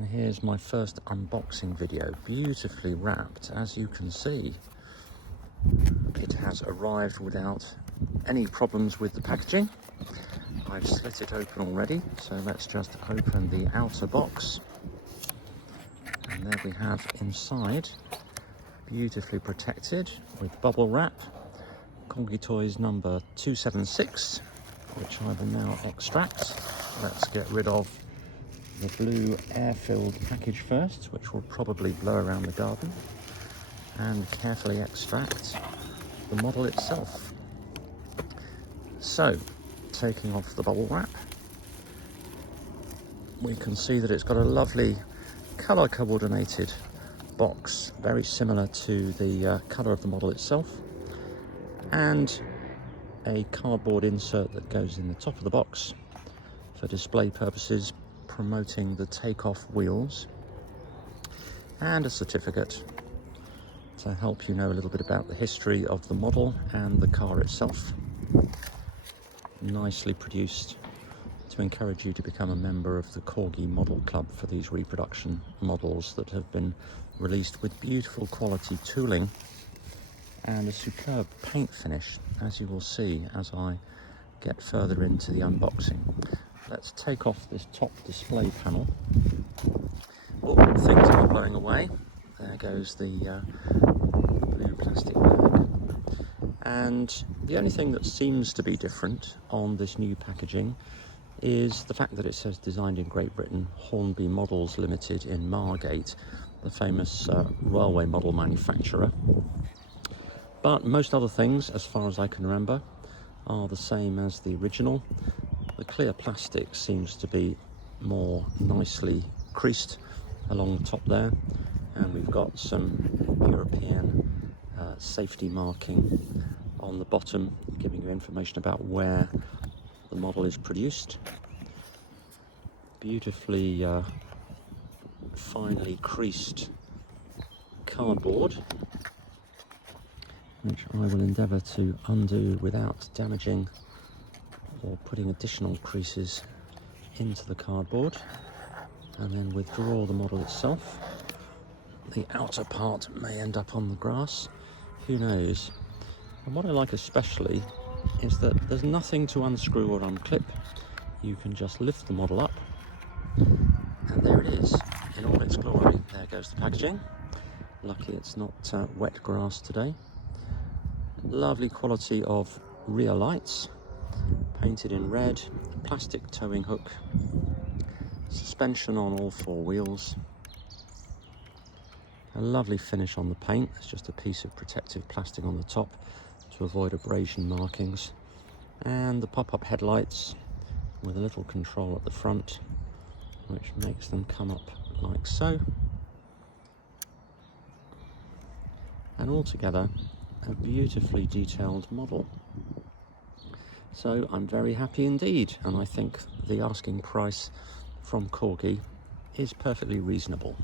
And here's my first unboxing video, beautifully wrapped. As you can see, it has arrived without any problems with the packaging. I've slit it open already, so let's just open the outer box. And there we have inside, beautifully protected with bubble wrap, Corgi Toys number 276, which I will now extract. Let's get rid of the blue air-filled package first, which will probably blow around the garden, and carefully extract the model itself. So, taking off the bubble wrap, we can see that it's got a lovely colour coordinated box, very similar to the colour of the model itself, and a cardboard insert that goes in the top of the box for display purposes, promoting the takeoff wheels, and a certificate to help you know a little bit about the history of the model and the car itself. Nicely produced to encourage you to become a member of the Corgi Model Club for these reproduction models that have been released with beautiful quality tooling and a superb paint finish, as you will see as I get further into the unboxing. Let's take off this top display panel. Oh, things are blowing away. There goes the blue plastic bag. And the only thing that seems to be different on this new packaging is the fact that it says designed in Great Britain, Hornby Models Limited in Margate, the famous railway model manufacturer. But most other things, as far as I can remember, are the same as the original. The clear plastic seems to be more nicely creased along the top there, and we've got some European safety marking on the bottom, giving you information about where the model is produced. Beautifully finely creased cardboard, which I will endeavour to undo without damaging or putting additional creases into the cardboard, and then withdraw the model itself. The outer part may end up on the grass, who knows. And what I like especially is that there's nothing to unscrew or unclip. You can just lift the model up, and there it is in all its glory. There goes the packaging. Lucky it's not wet grass today. Lovely quality of rear lights, painted in red, plastic towing hook, suspension on all four wheels, a lovely finish on the paint. There's just a piece of protective plastic on the top to avoid abrasion markings, and the pop-up headlights with a little control at the front which makes them come up like so, and altogether a beautifully detailed model. So I'm very happy indeed, and I think the asking price from Corgi is perfectly reasonable.